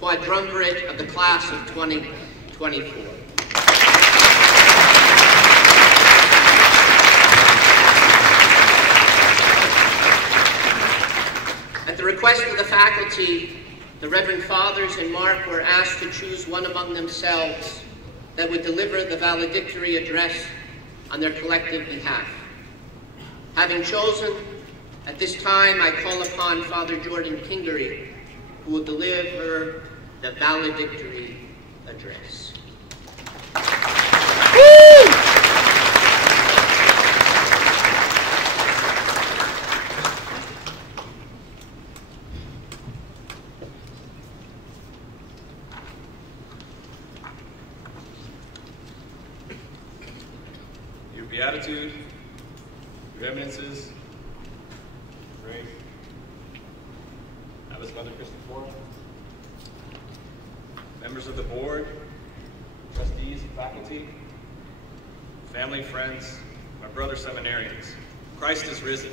quadrumvirate of the class of 2024. At the request of the faculty, the Reverend Fathers and Mark were asked to choose one among themselves that would deliver the valedictory address on their collective behalf. Having chosen, at this time I call upon Father Jordan Kingery, who will deliver the valedictory address. Your beatitude, your eminences, Ray, Alice Mother Christopher, members of the board, trustees and faculty, family, friends, my brother seminarians, Christ is risen.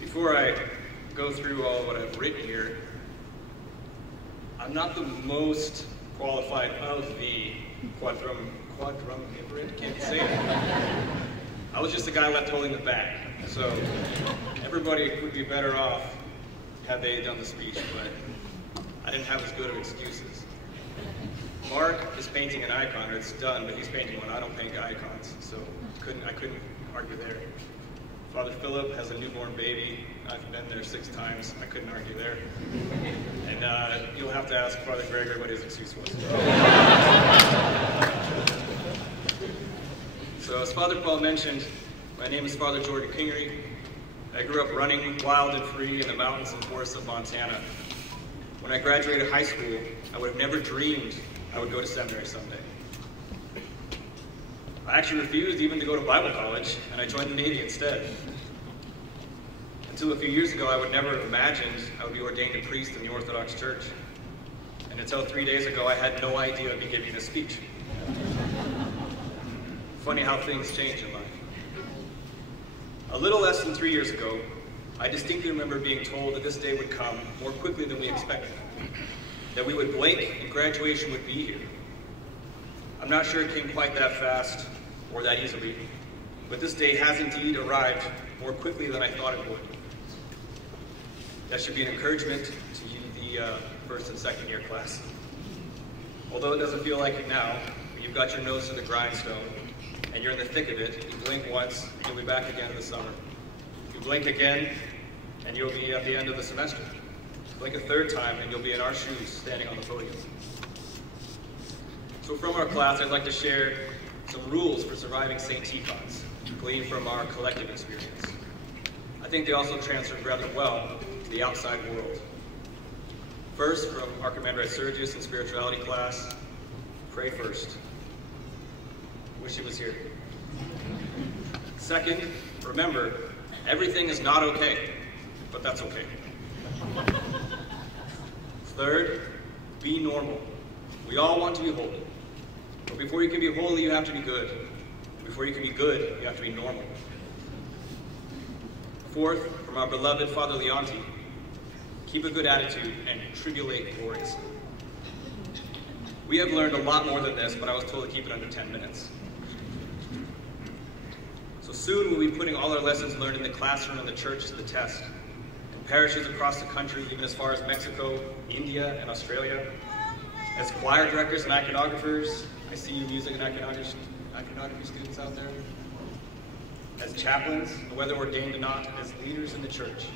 Before I go through all what I've written here, I'm not the most qualified of the quadrumvirate, can't say it. I was just the guy left holding the bag, so everybody would be better off had they done the speech, but I didn't have as good of excuses. Mark is painting an icon, or it's done, but he's painting one. I don't paint icons, so I couldn't argue there. Father Philip has a newborn baby. I've been there 6 times. I couldn't argue there. And you'll have to ask Father Gregor what his excuse was. So as Father Paul mentioned, my name is Father Jordan Kingery. I grew up running wild and free in the mountains and forests of Montana. When I graduated high school, I would have never dreamed I would go to seminary someday. I actually refused even to go to Bible college, and I joined the Navy instead. Until a few years ago, I would never have imagined I would be ordained a priest in the Orthodox Church. And until 3 days ago, I had no idea I'd be giving a speech. Funny how things change in life. A little less than 3 years ago, I distinctly remember being told that this day would come more quickly than we expected, that we would blink and graduation would be here. I'm not sure it came quite that fast or that easily, but this day has indeed arrived more quickly than I thought it would. That should be an encouragement to you, the first and second year class. Although it doesn't feel like it now, you've got your nose to the grindstone, and you're in the thick of it. You blink once, and you'll be back again in the summer. You blink again, and you'll be at the end of the semester. Blink a third time, and you'll be in our shoes, standing on the podium. So from our class, I'd like to share some rules for surviving St. Tikhon's, gleaned from our collective experience. I think they also transferred rather well to the outside world. First, from Archimandrite Sergius in spirituality class, pray first. Wish he was here. Second, remember, everything is not okay, but that's okay. Third, be normal. We all want to be holy. But before you can be holy, you have to be good. And before you can be good, you have to be normal. Fourth, from our beloved Father Leonti, keep a good attitude and tribulate gloriously. We have learned a lot more than this, but I was told to keep it under 10 minutes. So soon we'll be putting all our lessons learned in the classroom and the church to the test. In parishes across the country, even as far as Mexico, India, and Australia. As choir directors and iconographers, I see you music and iconography students out there. As chaplains, whether ordained or not, as leaders in the church.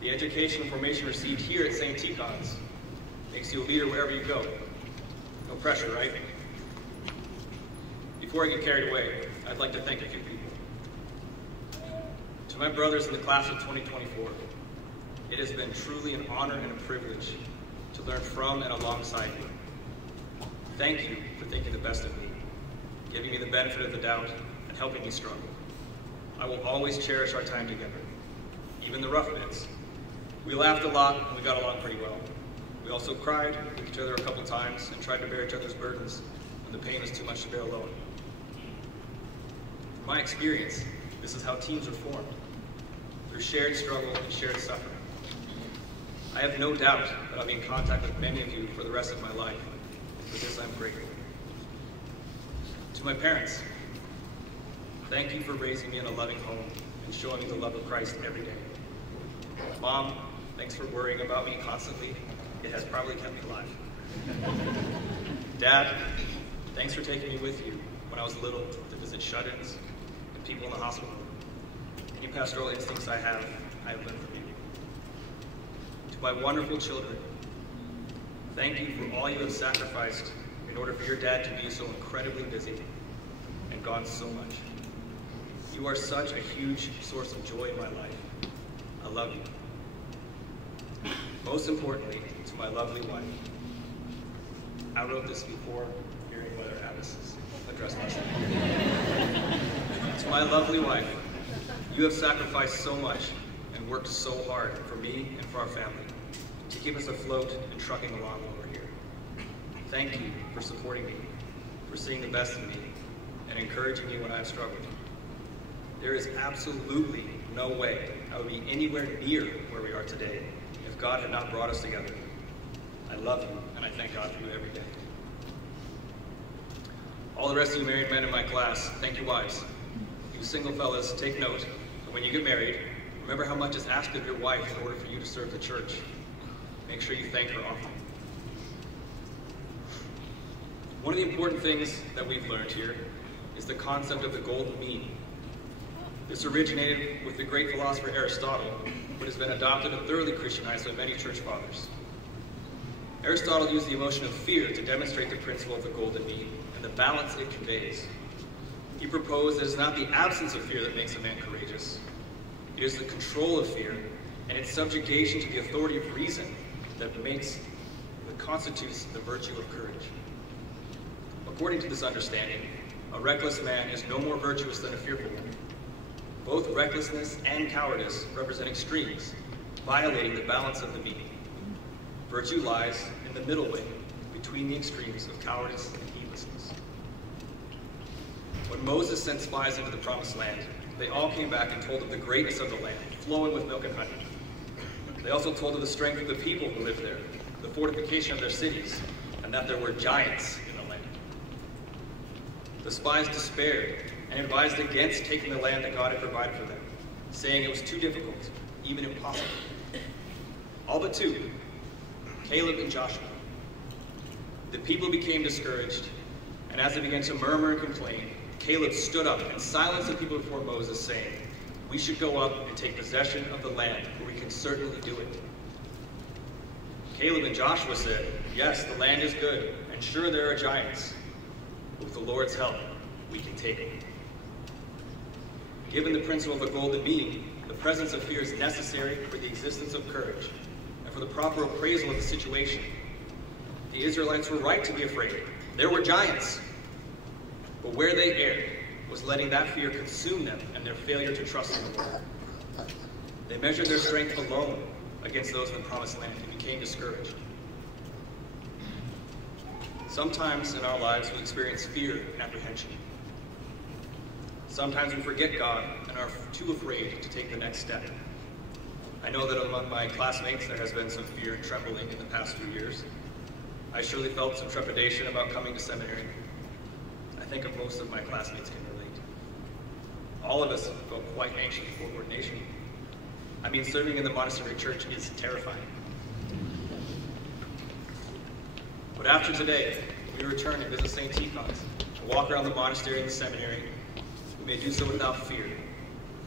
The education and formation received here at St. Tikhon's makes you a leader wherever you go. No pressure, right? Before I get carried away, I'd like to thank a few people. To my brothers in the class of 2024, it has been truly an honor and a privilege to learn from and alongside you. Thank you for thinking the best of me, giving me the benefit of the doubt, and helping me struggle. I will always cherish our time together, even the rough bits. We laughed a lot, and we got along pretty well. We also cried with each other a couple times and tried to bear each other's burdens when the pain was too much to bear alone. From my experience, this is how teams are formed, through shared struggle and shared suffering. I have no doubt that I'll be in contact with many of you for the rest of my life. For this, I'm grateful. To my parents, thank you for raising me in a loving home and showing me the love of Christ every day. Mom, thanks for worrying about me constantly. It has probably kept me alive. Dad, thanks for taking me with you when I was little to visit shut-ins and people in the hospital. Any pastoral instincts I have learned from you. To my wonderful children, thank you for all you have sacrificed in order for your dad to be so incredibly busy and gone so much. You are such a huge source of joy in my life. I love you. Most importantly, to my lovely wife. I wrote this before hearing Mother Abbess's address last night. To my lovely wife, you have sacrificed so much and worked so hard for me and for our family to keep us afloat and trucking along over here. Thank you for supporting me, for seeing the best in me, and encouraging me when I've struggled. There is absolutely no way I would be anywhere near where we are today if God had not brought us together. I love you, and I thank God for you every day. All the rest of you married men in my class, thank you wives. You single fellas, take note that when you get married, remember how much is asked of your wife in order for you to serve the church. Make sure you thank her often. One of the important things that we've learned here is the concept of the golden mean. This originated with the great philosopher Aristotle, but has been adopted and thoroughly Christianized by many church fathers. Aristotle used the emotion of fear to demonstrate the principle of the golden mean and the balance it conveys. He proposed that it's not the absence of fear that makes a man courageous. It is the control of fear and its subjugation to the authority of reason that constitutes the virtue of courage. According to this understanding, a reckless man is no more virtuous than a fearful one. Both recklessness and cowardice represent extremes, violating the balance of the mean. Virtue lies in the middle way, between the extremes of cowardice and heedlessness. When Moses sent spies into the promised land, they all came back and told of the greatness of the land, flowing with milk and honey. They also told of the strength of the people who lived there, the fortification of their cities, and that there were giants in the land. The spies despaired and advised against taking the land that God had provided for them, saying it was too difficult, even impossible. All but two, Caleb and Joshua. The people became discouraged, and as they began to murmur and complain, Caleb stood up and silenced the people before Moses, saying, "We should go up and take possession of the land, for we can certainly do it." Caleb and Joshua said, "Yes, the land is good, and sure there are giants, but with the Lord's help, we can take it." Given the principle of the golden mean, the presence of fear is necessary for the existence of courage and for the proper appraisal of the situation. The Israelites were right to be afraid. There were giants. But where they erred was letting that fear consume them and their failure to trust in the Lord. They measured their strength alone against those in the promised land and became discouraged. Sometimes in our lives we experience fear and apprehension. Sometimes we forget God and are too afraid to take the next step. I know that among my classmates there has been some fear and trembling in the past few years. I surely felt some trepidation about coming to seminary. I think most of my classmates can relate. All of us felt quite anxious before ordination. I mean, serving in the monastery church is terrifying. But after today, we return and visit St. Tikhon's and walk around the monastery and the seminary. We may do so without fear.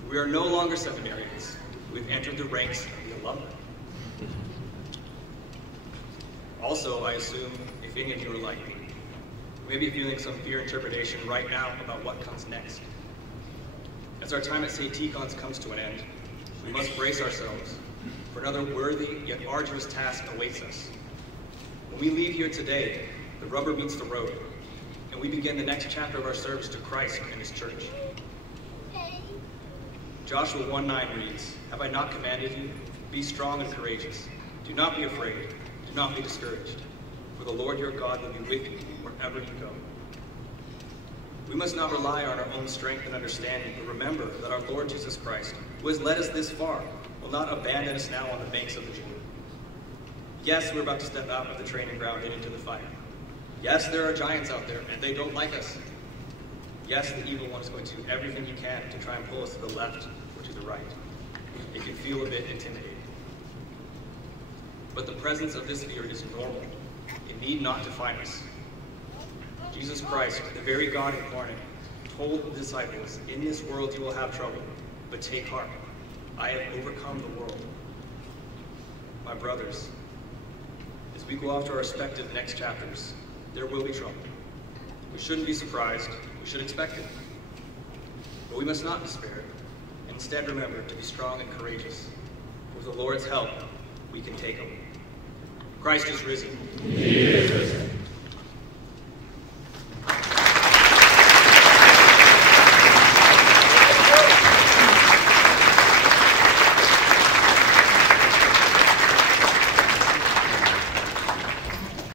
We are no longer seminarians. We've entered the ranks of the alumni. Also, I assume, if any of you are like me, you may be feeling some fear and trepidation right now about what comes next. As our time at St. Tikhon's comes to an end, we must brace ourselves, for another worthy yet arduous task awaits us. When we leave here today, the rubber meets the road, and we begin the next chapter of our service to Christ and His church. Joshua 1:9 reads, "Have I not commanded you? Be strong and courageous. Do not be afraid. Do not be discouraged. For the Lord your God will be with you wherever you go." We must not rely on our own strength and understanding, but remember that our Lord Jesus Christ, who has led us this far, will not abandon us now on the banks of the Jordan. Yes, we're about to step out of the training ground and into the fire. Yes, there are giants out there, and they don't like us. Yes, the evil one is going to do everything he can to try and pull us to the left or to the right. It can feel a bit intimidating. But the presence of this fear is normal. It need not define us. Jesus Christ, the very God incarnate, told the disciples, "In this world you will have trouble, but take heart. I have overcome the world." My brothers, as we go off to our respective next chapters, there will be trouble. We shouldn't be surprised. We should expect it. But we must not despair, and instead remember to be strong and courageous. With the Lord's help, we can take them. Christ is risen. He is risen.